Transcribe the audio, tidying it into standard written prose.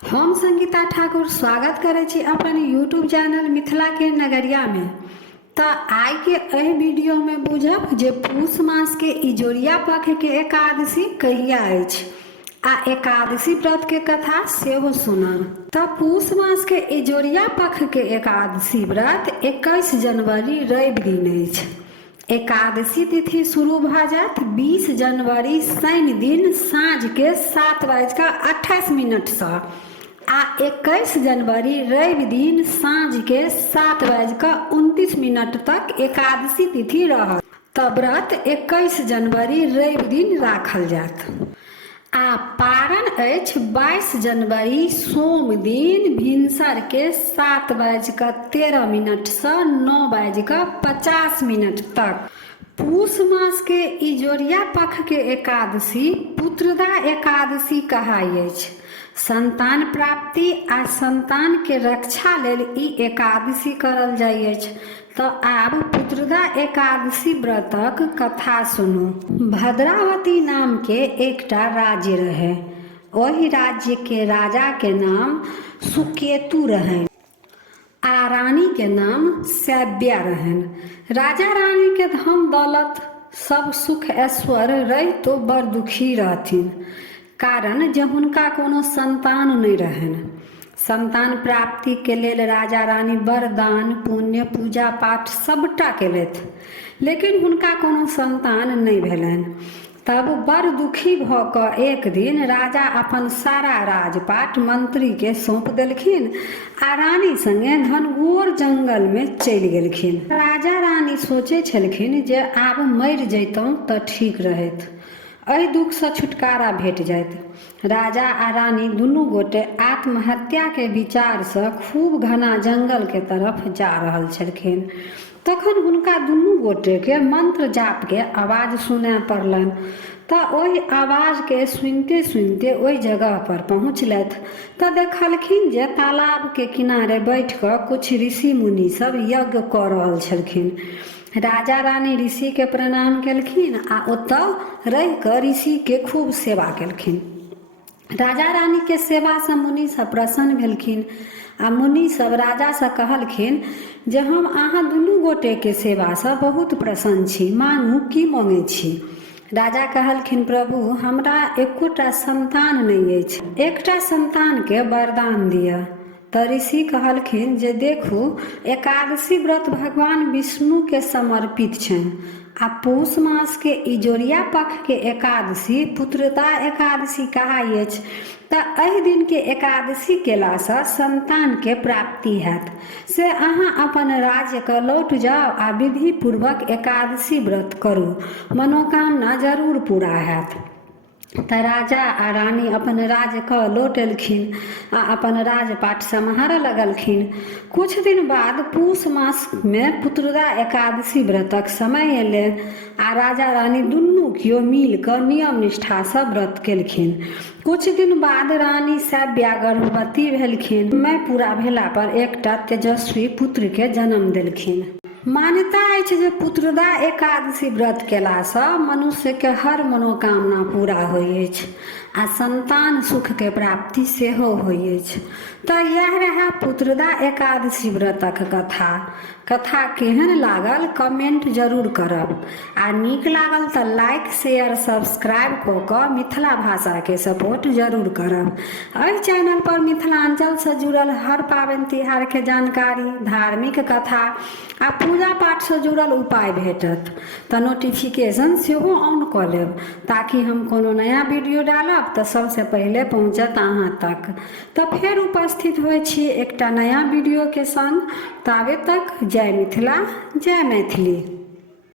हम संगीता ठाकुर स्वागत करे छी अपन यूट्यूब चैनल मिथिला के नगरिया में। तो आई के एह वीडियो में बुझब जे पूस मास के इजोरिया पक्ष के एकादशी कहिया अछि आ एकादशी व्रत के कथा सेहो सुनब। तो पूस मास के इजोरिया पक्ष के एकादशी व्रत 21 जनवरी रवि दिन अछि। एकादशी तिथि शुरू भ जायत 20 जनवरी शनि दिन साँझ के 7:28 से आ 21 जनवरी रवि दिन साँझ के 7:29 तक एकादशी तिथि रहत। तब व्रत 21 जनवरी रवि दिन राखल जायत। आ पारण अछि 22 जनवरी सोम दिन भिनसर के 7:13 से 9:50 तक। पूस मास के इजोरिया पक्ष के एकादशी पुत्रदा एकादशी कहाइ अछि। संतान प्राप्ति आ संतान के रक्षा लेल ई एकादशी करल जाइ अछि। तो आब पुत्रदा एकादशी व्रतक कथा सुनू। भद्रावती नाम के एकटा राज्य रहे। ओहि राज्य के राजा के नाम सुकेतु रहनि आ रानी के नाम सैब्या रहनि। राजा रानी के धन दौलत सब सुख ऐश्वर्य रही तो बड़ दुखी रहथिन, कारण जे हुनका कोनो संतान नहीं रहनि। संतान प्राप्ति के लेल राजा रानी बड़ दान पुण्य पूजा पाठ सबटा केलथि, लेकिन हुनका कोनो संतान नहीं भेलनि। तब बड़ दुखी भ कऽ एक दिन राजा अपन सारा राजपाट मंत्री के सौंप देलखिन आ रानी संगे घनघोर जंगल में चलि गेलखिन। राजा रानी सोचे छलखिन जे आब मरि जैतौं तऽ ठीक रहैत, एहि दुख से छुटकारा भेट जाइत। राजा आ रानी दुनू गोटे आत्महत्या के विचार से खूब घना जंगल के तरफ जा रहल छलखिन। तखन हुनका दुनू गोटे के मंत्र जाप के आवाज सुनाय पड़लनि। तऽ ओहि आवाज के सुनते सुनते ओहि जगह पर पहुँचलथि तऽ देखलखिन जे तालाब के किनारे बैठ कऽ कुछ ऋषि मुनि सब यज्ञ कऽ रहल छलखिन। राजा रानी ऋषि के प्रणाम केलखिन आ ओतऽ रहि कऽ ऋषि के खूब सेवा केलखिन। राजा रानी के सेवा से मुनि सब प्रसन्न भेलखिन आ मुनि सब राजा से कहलखिन जे हम अहाँ दुनू गोटे के सेवा से बहुत प्रसन्न छी, मांगू की मांगे छी। राजा कहलखिन प्रभु हमरा एकोटा संतान नहीं अछि, एकटा संतान के वरदान दिअ। तऽ ऋषि कहलखिन जे देखू एकादशी व्रत भगवान विष्णु के समर्पित छनि आ पूस मास के इजोरिया पक्ष के एकादशी पुत्रदा एकादशी कहाइ अछि। तऽ एहि दिन के एकादशी केला से संतान के प्राप्ति हैत। से अहाँ अपन राज्य के लौट जाओ आ विधि पूर्वक एकादशी व्रत करू, मनोकामना जरूर पूरा हैत। तऽ राजा आ रानी अपन राज्य क लौट एलखिन आ अपन राजपाट सम्हारऽ लगलखिन। कुछ दिन बाद पूस मास में पुत्रदा एकादशी व्रतक समय एले आ राजा रानी दुनू कियो मिल कऽ नियम निष्ठा से व्रत केलखिन। कुछ दिन बाद रानी सैब्या गर्भवती भेलखिन। समय पूरा भेला पर एकटा तेजस्वी पुत्र के जन्म देलखिन। मान्यता अछि जे पुत्रदा एकादशी व्रत केला से मनुष्य के हर मनोकामना पूरा होइ अछि आ संतान सुख के प्राप्ति सेहो होइ अछि। तऽ यह रहा पुत्रदा एकादशी व्रतक कथा केहन लागल कमेंट जरूर करब आ नीक लागल तऽ लाइक शेयर सब्सक्राइब कऽ कऽ मिथिला भाषा के सपोर्ट जरूर करब। एहि चैनल पर मिथिलांचल से जुड़ल हर पाबनि तिहार के जानकारी, धार्मिक कथा आ पूजा पाठ से जुड़ल उपाय भेटत। तऽ नोटिफिकेशन सेहो ऑन कऽ लेब ताकि हम कोनो नया वीडियो डालब तऽ सबसे पहले पहुँचत अहाँ तक। तऽ फेर उपस्थित होइ छी एकटा नया वीडियो के संग। ताबे तक जय मिथिला जय मैथिली।